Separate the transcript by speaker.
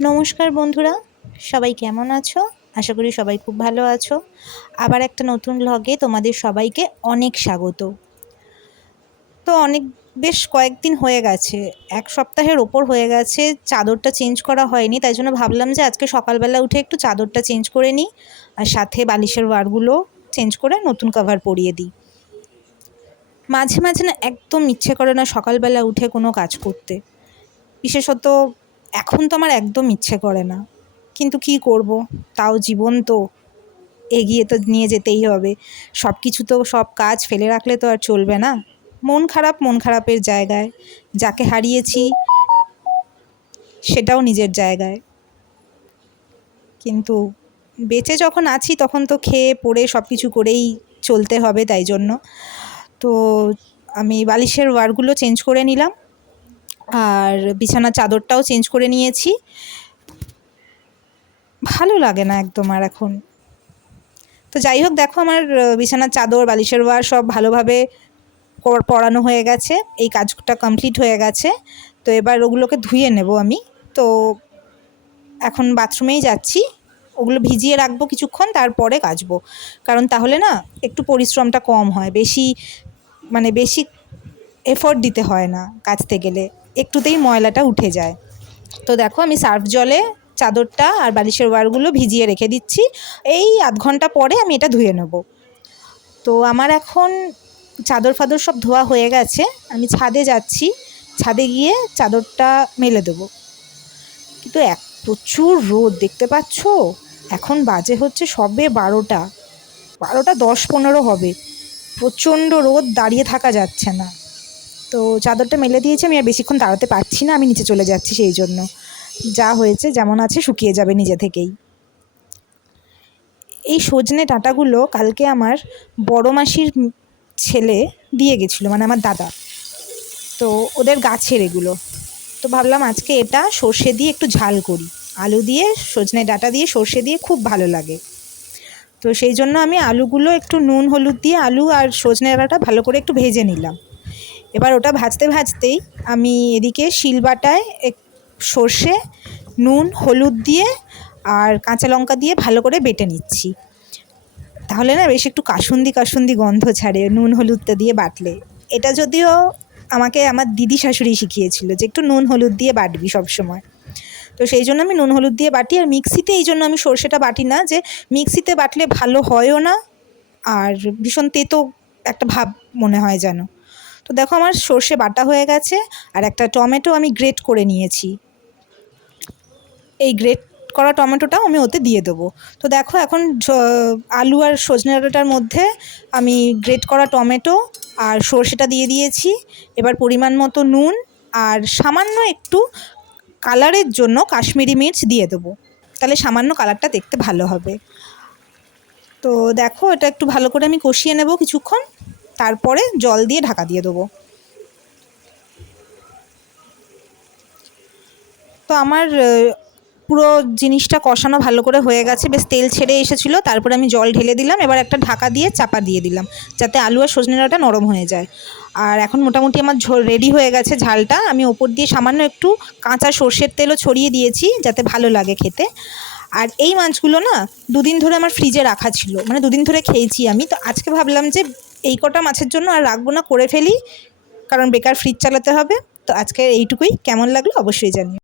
Speaker 1: নমস্কার বন্ধুরা, সবাই কেমন আছো? আশা করি সবাই খুব ভালো আছো। আবার একটা নতুন ব্লগে তোমাদের সবাইকে অনেক স্বাগত। তো অনেক, বেশ কয়েকদিন হয়ে গেছে, এক সপ্তাহের ওপর হয়ে গেছে, চাদরটা চেঞ্জ করা হয়নি, তাই জন্য ভাবলাম যে আজকে সকালবেলা উঠে একটু চাদরটা চেঞ্জ করে নিই, আর সাথে বালিশের ওয়ারগুলো চেঞ্জ করে নতুন কভার পরিয়ে দিই। মাঝে মাঝে না একদম ইচ্ছে করে না সকালবেলা উঠে কোনো কাজ করতে। বিশেষত এখন তো আমার একদম ইচ্ছে করে না। কিন্তু কি করব? তাও জীবন তো এগিয়ে তো নিয়ে যেতেই হবে। সব কিছু তো, সব কাজ ফেলে রাখলে তো আর চলবে না। মন খারাপ, মন খারাপের জায়গায়। যাকে হারিয়েছি সেটাও নিজের জায়গায়। কিন্তু বেঁচে যখন আছি তখন তো খেয়ে, পড়ে সব কিছু করেই চলতে হবে তাই জন্য। তো আমি বালিশের ওয়ারগুলো চেঞ্জ করে নিলাম। আর বিছানার চাদরটাও চেঞ্জ করে নিয়েছি। ভালো লাগে না একদম আর এখন। তো যাই হোক, দেখো আমার বিছানার চাদর, বালিশের ওয়ার সব ভালোভাবে পরানো হয়ে গেছে। এই কাজটা কমপ্লিট হয়ে গেছে। তো এবার ওগুলোকে ধুয়ে নেব আমি। তো এখন বাথরুমেই যাচ্ছি। ওগুলো ভিজিয়ে রাখব কিছুক্ষণ, তারপরে কাচবো। কারণ তাহলে না, একটু পরিশ্রমটা কম হয়। বেশি মানে বেশি এফোর্ট দিতে হয় না কাচতে গেলে। একটুতেই ময়লাটা উঠে যায়। তো দেখো আমি সার্ফ জলে চাদরটা আর বালিশের ওয়ারগুলো ভিজিয়ে রেখে দিচ্ছি। এই আধ ঘণ্টা পরে আমি এটা ধুয়ে নেব। তো আমার এখন চাদর ফাদর সব ধোয়া হয়ে গেছে। আমি ছাদে যাচ্ছি। ছাদে গিয়ে চাদরটা মেলে দেবো। কিন্তু এক প্রচুর রোদ, দেখতে পাচ্ছ? এখন বাজে হচ্ছে সবে বারোটা। বারোটা দশ পনেরো হবে। প্রচণ্ড রোদ, দাঁড়িয়ে থাকা যাচ্ছে না। তো চাদরটা মেলে দিয়েছি, আমি আর বেশিক্ষণ দাঁড়াতে পারছি না, আমি নিচে চলে যাচ্ছি সেই জন্য। যা হয়েছে, যেমন আছে, শুকিয়ে যাবে নিজে থেকেই। এই সজনে ডাঁটাগুলো কালকে আমার বড় মাসির ছেলে দিয়ে গেছিল মানে আমার দাদা। তো ওদের গাছের এগুলো। তো ভাবলাম আজকে এটা সর্ষে দিয়ে একটু ঝাল করি। আলু দিয়ে, সজনে ডাঁটা দিয়ে, সর্ষে দিয়ে খুব ভালো লাগে। তো সেই জন্য আমি আলুগুলো একটু নুন, হলুদ দিয়ে আলু আর সজনে ডাঁটাটা ভালো করে একটু ভেজে নিলাম। এবার ওটা ভাজতে ভাজতেই আমি এদিকে শিলবাটায় এক সর্ষে, নুন, হলুদ দিয়ে আর কাঁচা লঙ্কা দিয়ে ভালো করে বেটে নিচ্ছি। তাহলে না বেশ একটু কাসুন্দি কাসুন্দি গন্ধ ছাড়ে নুন, হলুদটা দিয়ে বাটলে। এটা যদিও আমাকে আমার দিদি শাশুড়ি শিখিয়েছিল যে একটু নুন, হলুদ দিয়ে বাটবি সবসময়। তো সেই জন্য আমি নুন, হলুদ দিয়ে বাটি আর মিক্সিতে এই জন্য আমি সর্ষেটা বাটি না যে মিক্সিতে বাটলে ভালো হয়ও না আর ভীষণ তেতো একটা ভাব মনে হয় যেন। দেখো আমার সর্ষে বাটা হয়ে গেছে আর একটা টমেটো আমি গ্রেট করে নিয়েছি। এই গ্রেট করা টমেটোটাও আমি ওতে দিয়ে দেবো। তো দেখো এখন আলু আর সজনে ডাঁটাটার মধ্যে আমি গ্রেট করা টমেটো আর সর্ষেটা দিয়ে দিয়েছি। এবার পরিমাণ মতো নুন আর সামান্য একটু কালারের জন্য কাশ্মীরি মির্চ দিয়ে দেবো। তাহলে সামান্য কালারটা দেখতে ভালো হবে। তো দেখো এটা একটু ভালো করে আমি কষিয়ে নেব কিছুক্ষণ। তারপরে জল দিয়ে ঢাকা দিয়ে দেবো। তো আমার পুরো জিনিসটা কষানো ভালো করে হয়ে গেছে, বেশ তেল ছেড়ে এসেছিল, তারপরে আমি জল ঢেলে দিলাম, এবার একটা ঢাকা দিয়ে চাপা দিয়ে দিলাম, যাতে আলু আর সজনে ডাঁটা নরম হয়ে যায়। আর এখন মোটামুটি আমার রেডি হয়ে গেছে ঝালটা, আমি ওপর দিয়ে সামান্য একটু কাঁচা সর্ষের তেলও ছড়িয়ে দিয়েছি, যাতে ভালো লাগে খেতে। আর এই মাছগুলো না, দুদিন ধরে আমার ফ্রিজে রাখা ছিল মানে দুদিন ধরে খেয়েছি আমি, তো আজকে ভাবলাম যে এই কটা মাছের জন্য আর রাখব না, করে ফেলি, কারণ বেকার ফ্রিজ চালাতে হবে। তো আজকে এইটুকুই, কেমন লাগল অবশ্যই জানিও।